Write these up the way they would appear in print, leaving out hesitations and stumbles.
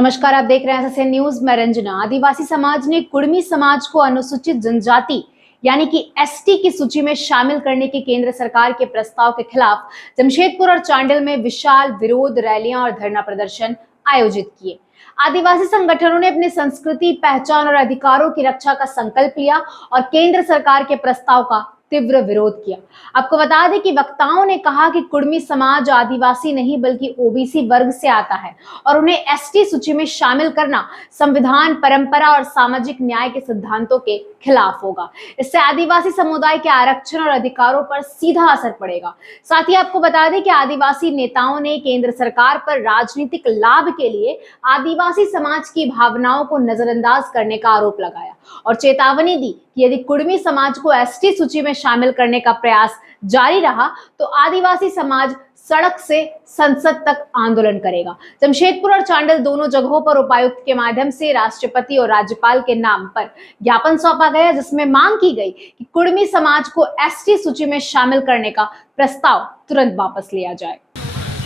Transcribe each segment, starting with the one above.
नमस्कार, आप देख रहे हैं एसएसएन न्यूज। मैं रंजना। आदिवासी समाज ने कुड़मी समाज को अनुसूचित जनजाति यानी कि एसटी की सूची में शामिल करने के केंद्र सरकार के प्रस्ताव के खिलाफ जमशेदपुर और चांडिल में विशाल विरोध रैलियां और धरना प्रदर्शन आयोजित किए। आदिवासी संगठनों ने अपनी संस्कृति, पहचान और अधिकारों की रक्षा का संकल्प लिया और केंद्र सरकार के प्रस्ताव का तीव्र विरोध किया। आपको बता दें कि वक्ताओं ने कहा कि कुड़मी समाज आदिवासी नहीं बल्कि ओबीसी वर्ग से आता है और उन्हें एसटी सूची में शामिल करना संविधान, परंपरा और सामाजिक न्याय के सिद्धांतों के खिलाफ होगा। इससे आदिवासी समुदाय के आरक्षण और अधिकारों पर सीधा असर पड़ेगा। साथ ही आपको बता दें कि आदिवासी नेताओं ने केंद्र सरकार पर राजनीतिक लाभ के लिए आदिवासी समाज की भावनाओं को नजरअंदाज करने का आरोप लगाया और चेतावनी दी कि यदि कुड़मी समाज को एसटी सूची में शामिल करने का प्रयास जारी रहा तो आदिवासी समाज सड़क से संसद तक आंदोलन करेगा। जमशेदपुर और चांडिल दोनों जगहों पर उपायुक्त के माध्यम से राष्ट्रपति और राज्यपाल के नाम पर ज्ञापन सौंपा गया, जिसमें मांग की गई कि कुड़मी समाज को एसटी सूची में शामिल करने का प्रस्ताव तुरंत वापस लिया जाए।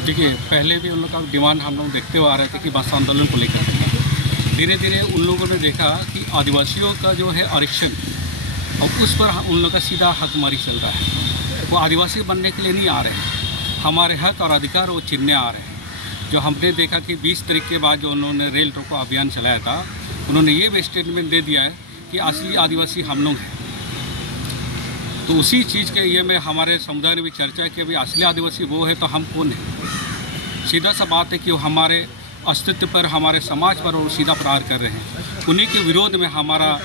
देखिए, पहले भी उन लोग का डिमांड हम लोग देखते हुए आ रहे थे कि बस आंदोलन को लेकर धीरे धीरे उन लोगों ने देखा कि आदिवासियों का जो है आरक्षण और उस पर उन लोग का सीधा हकमारी चल रहा है। वो आदिवासी बनने के लिए नहीं आ रहे हैं, हमारे हक और अधिकार वो छीनने आ रहे हैं। जो हमने देखा कि 20 तारीख के बाद जो उन्होंने रेल रोको अभियान चलाया था, उन्होंने ये भी स्टेटमेंट दे दिया है कि असली आदिवासी हम लोग हैं। तो उसी चीज़ के ये में हमारे समुदाय ने भी चर्चा की, अभी असली आदिवासी वो है तो हम कौन हैं। सीधा सा बात है कि वो हमारे अस्तित्व पर, हमारे समाज पर वो सीधा प्रहार कर रहे हैं। उन्हीं के विरोध में हमारा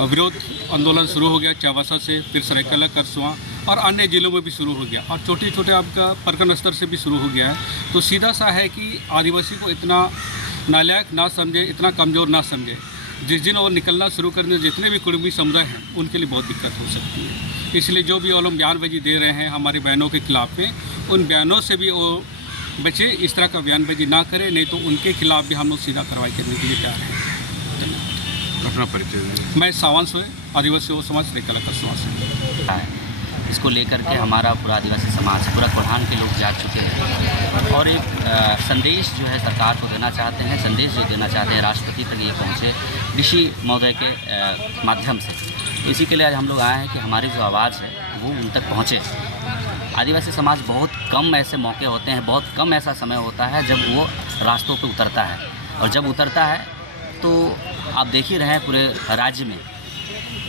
विरोध आंदोलन शुरू हो गया चावासा से, फिर सरायकेला, करसुआ और अन्य जिलों में भी शुरू हो गया और छोटे छोटे आपका प्रखंड स्तर से भी शुरू हो गया है। तो सीधा सा है कि आदिवासी को इतना नालायक ना समझे, इतना कमज़ोर ना समझे। जिस दिन वो निकलना शुरू कर दें, जितने भी कुड़मी समुदाय हैं उनके लिए बहुत दिक्कत हो सकती है। इसलिए जो भी वो लोग बयानबाजी दे रहे हैं हमारी बहनों के खिलाफ में, उन बयानों से भी वो बचे, इस तरह का बयानबाजी ना करें, नहीं तो उनके खिलाफ भी हम लोग सीधा कार्रवाई करने के लिए तैयार हैं। अपना परिचय। मैं सावन सोए, आदिवासी समाज सरायकेला करसुआ से। इसको लेकर के हमारा पूरा आदिवासी समाज, पूरा कोल्हान के लोग जा चुके हैं और एक संदेश जो है सरकार को देना चाहते हैं, संदेश जो देना चाहते हैं राष्ट्रपति तक ये पहुँचे ऋषि महोदय के माध्यम से। इसी के लिए आज हम लोग आए हैं कि हमारी जो आवाज़ है वो उन तक पहुँचे। आदिवासी समाज बहुत कम ऐसे मौके होते हैं, बहुत कम ऐसा समय होता है जब वो रास्तों पर उतरता है, और जब उतरता है तो आप देख ही रहे हैं पूरे राज्य में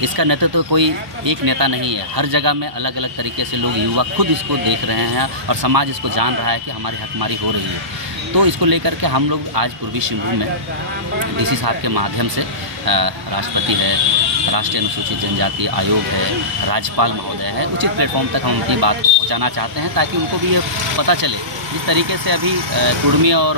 इसका नेतृत्व कोई एक नेता नहीं है। हर जगह में अलग अलग तरीके से लोग, युवा खुद इसको देख रहे हैं और समाज इसको जान रहा है कि हमारी हकमारी हो रही है। तो इसको लेकर के हम लोग आज पूर्वी सिंहभूम में डीसी साहब के माध्यम से राष्ट्रपति है, राष्ट्रीय अनुसूचित जनजाति आयोग है, राज्यपाल महोदय है, उचित प्लेटफॉर्म तक हम अपनी बात को पहुँचाना चाहते हैं ताकि उनको भी ये पता चले। जिस तरीके से अभी कुड़मी और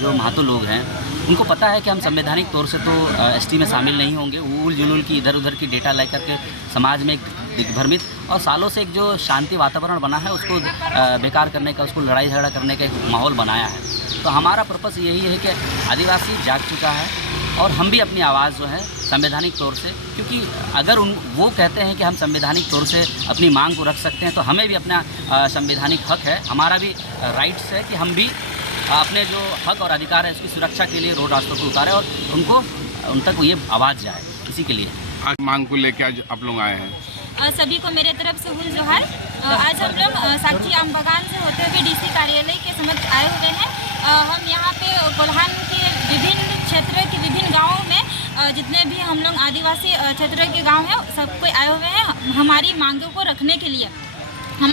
जो महातो लोग हैं उनको पता है कि हम संवैधानिक तौर से तो एसटी में शामिल नहीं होंगे, उल जुलूल की इधर उधर की डेटा लेकर के समाज में एक दिग्भ्रमित और सालों से एक जो शांति वातावरण बना है उसको बेकार करने का, उसको लड़ाई झगड़ा करने का एक माहौल बनाया है। तो हमारा पर्पस यही है कि आदिवासी जाग चुका है और हम भी अपनी आवाज़ जो है संवैधानिक तौर से, क्योंकि अगर वो कहते हैं कि हम संवैधानिक तौर से अपनी मांग को रख सकते हैं तो हमें भी अपना संवैधानिक हक है, हमारा भी राइट्स है कि हम भी अपने जो हक और अधिकार है इसकी सुरक्षा के लिए रोड रास्तों पर उतारें और उन तक ये आवाज़ जाए। इसी के लिए आज मांग को लेकर आज आप लोग आए हैं। सभी को मेरे तरफ से हुल जोहार। आज हम लोग साक्षी आम बागान से होते हुए डीसी कार्यालय के समक्ष आए हुए हैं। हम यहाँ पे कोल्हान के विभिन्न क्षेत्र के विभिन्न गाँवों में जितने भी हम लोग आदिवासी क्षेत्र के गाँव हैं सब कोई आए हुए हैं हमारी मांगों को रखने के लिए। हम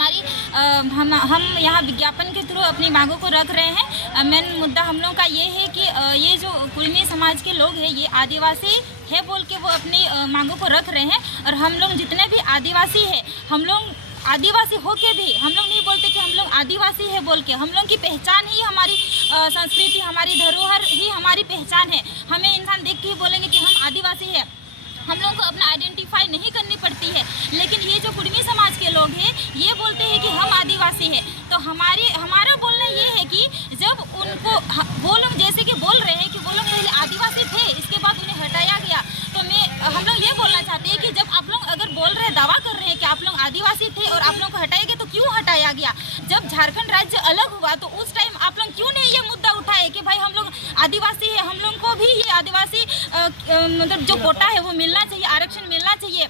यहाँ विज्ञापन के थ्रू अपनी मांगों को रख रहे हैं। मेन मुद्दा हम लोग का ये है कि ये जो कुड़मी समाज के लोग हैं ये आदिवासी है बोल के वो अपनी मांगों को रख रहे हैं, और हम लोग जितने भी आदिवासी हैं, हम लोग आदिवासी हो के भी हम लोग नहीं बोलते कि हम लोग आदिवासी है बोल के। हम लोग की पहचान ही हमारी संस्कृति, हमारी धरोहर ही हमारी पहचान है। हमें इंसान देख के ही बोलेंगे कि हम आदिवासी है, हम लोगों को अपना आइडेंटिफाई नहीं करनी पड़ती है। लेकिन ये जो कुड़मी समाज के लोग हैं ये बोलते हैं कि हम आदिवासी हैं। तो हमारा बोलना ये है कि जब उनको वो लोग जैसे कि बोल रहे हैं कि वो लोग पहले आदिवासी थे, इसके बाद उन्हें हटाया गया, तो हम लोग ये बोलना चाहते हैं कि जब आप लोग अगर बोल रहे, दावा कर रहे हैं कि आप लोग आदिवासी थे और आप लोगों को हटाया गया, तो क्यों हटाया गया? जब झारखंड राज्य अलग हुआ तो उस टाइम आप लोग क्यों नहीं ये मुद्दा उठाए कि भाई हम लोग आदिवासी है, हम लोग को भी ये आदिवासी मतलब जो कोटा है वो मिलना चाहिए, आरक्षण मिलना चाहिए।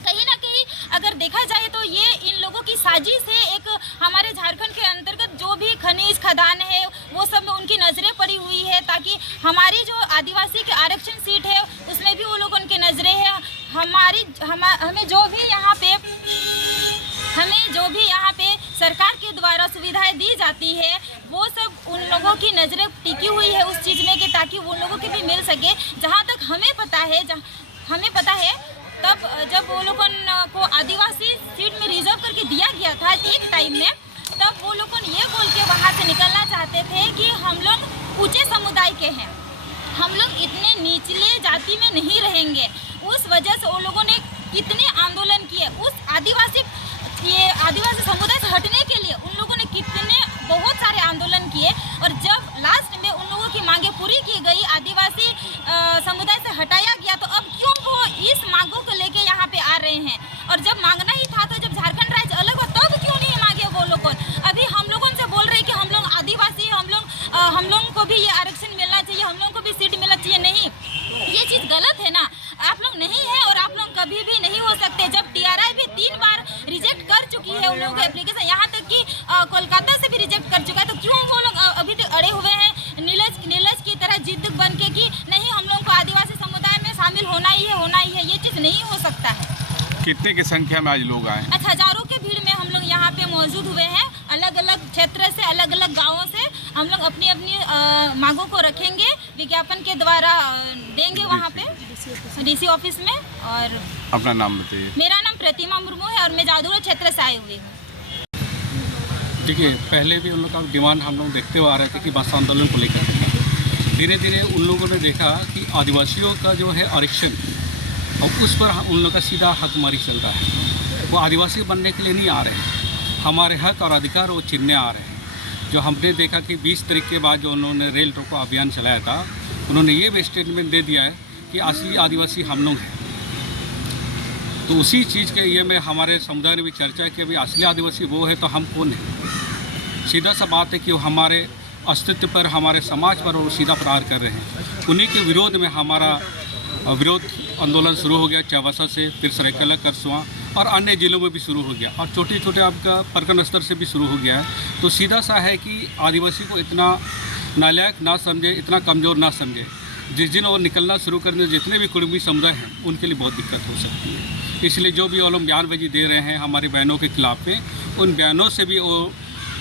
कहीं ना कहीं अगर देखा जाए तो ये इन लोगों की साजिश है। एक हमारे झारखंड के अंतर्गत जो भी खनिज खदान है वो सब में उनकी नज़रें पड़ी हुई है, ताकि हमारी जो आदिवासी के आरक्षण सीट है उसमें भी वो लोग उनकी नज़रें हैं। हमें जो भी यहाँ पे सरकार के द्वारा सुविधाएं दी जाती है वो सब उन लोगों की नज़रें टिकी हुई है उस चीज़ में कि ताकि उन लोगों के भी मिल सके। जहाँ तक हमें पता है तब जब वो लोगों को आदिवासी सीट में रिजर्व करके दिया गया था एक टाइम में, तब वो लोग ये बोल के वहाँ से निकलना चाहते थे कि हम लोग ऊंचे समुदाय के हैं, हम लोग इतने निचले जाति में नहीं रहेंगे। उस वजह से वो लोगों ने कितने आंदोलन किए, उस आदिवासी समुदाय से हटने के लिए उन लोगों ने बहुत सारे आंदोलन किए। और जब लास्ट में उन लोगों की मांगे पूरी की गई, आदिवासी समुदाय से हटाया गया, तो अब क्यों वो इस मांगों को लेके यहाँ पे आ रहे हैं? और जब मांगना ही था तो जब झारखंड राज्य अलग हुआ तब क्यों नहीं मांगे वो लोग? अभी हम लोगों से बोल रहे हैं कि हम लोग आदिवासी, हम लोगों को भी ये आरक्षण मिलना चाहिए, हम लोगों को भी सीट मिलना चाहिए। नहीं, ये चीज़ गलत है ना। आप लोग नहीं है और आप लोग कभी भी नहीं हो सकते। जब TRI भी 3 बार रिजेक्ट कर चुकी है उन लोगों का एप्लीकेशन, यहाँ तक कि कोलकाता से भी रिजेक्ट कर चुका है, तो क्यों वो लोग अभी तक अड़े हुए हैं नीलज की तरह जिद्द बन के कि नहीं, हम लोगों को आदिवासी समुदाय में शामिल होना ही है। ये चीज़ नहीं हो सकता है। कितने की संख्या में आज लोग आए? अच्छा, हजारों के भीड़ में हम लोग यहाँ पे मौजूद हुए हैं। अलग अलग क्षेत्र से, अलग अलग गाँवों से हम लोग अपनी मांगों को रखेंगे, विज्ञापन के द्वारा देंगे वहाँ पे DC ऑफिस में। और अपना नाम बताइए। मेरा नाम प्रतिमा मुर्मू है और मैं जादूरा क्षेत्र से आई हुई हूँ। देखिए, पहले भी उन लोग का डिमांड हम लोग देखते हुए आ रहे थे कि भाषा आंदोलन को लेकर के धीरे धीरे उन लोगों ने देखा कि आदिवासियों का जो है आरक्षण, और उस पर उन लोगों का सीधा हकमारी चल रहा है। वो आदिवासी बनने के लिए नहीं आ रहे हैं, हमारे हक और अधिकार वो छीनने आ रहे हैं। जो हमने देखा कि 20 तारीख के बाद जो उन्होंने रेल रोको अभियान चलाया था, उन्होंने ये भी स्टेटमेंट दे दिया है कि असली आदिवासी हम लोग हैं। तो उसी चीज़ के ये में हमारे समुदाय ने भी चर्चा है कि अभी असली आदिवासी वो है तो हम कौन हैं। सीधा सा बात है कि वो हमारे अस्तित्व पर, हमारे समाज पर वो सीधा प्रहार कर रहे हैं। उन्हीं के विरोध में हमारा विरोध आंदोलन शुरू हो गया चावासा से, फिर सरायकेला, करसुआ और अन्य जिलों में भी शुरू हो गया, और छोटे छोटे आपका प्रखंड स्तर से भी शुरू हो गया है। तो सीधा सा है कि आदिवासी को इतना नालायक ना समझे, इतना कमज़ोर ना समझे। जिस दिन वो निकलना शुरू करने, जितने भी कुर्मी समुदाय हैं उनके लिए बहुत दिक्कत हो सकती है। इसलिए जो भी वो लोग बयानबाजी दे रहे हैं हमारी बहनों के खिलाफ में, उन बयानों से भी वो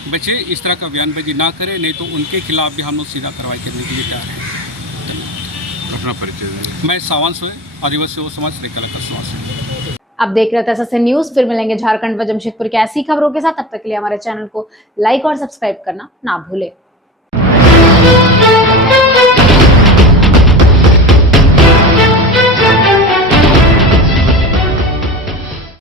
बचे, इस तरह का बयानबाजी ना करें, नहीं तो उनके खिलाफ भी हम लोग सीधा कार्रवाई करने के लिए तैयार हैं। अपना परिचय। मैं सावन सोए, आदिवासी समाज सरायकेला करसुआ से। आप देख रहे थे SSN न्यूज। फिर मिलेंगे झारखंड व जमशेदपुर की ऐसी खबरों के साथ। तब तक के लिए हमारे चैनल को लाइक और सब्सक्राइब करना ना भूलें।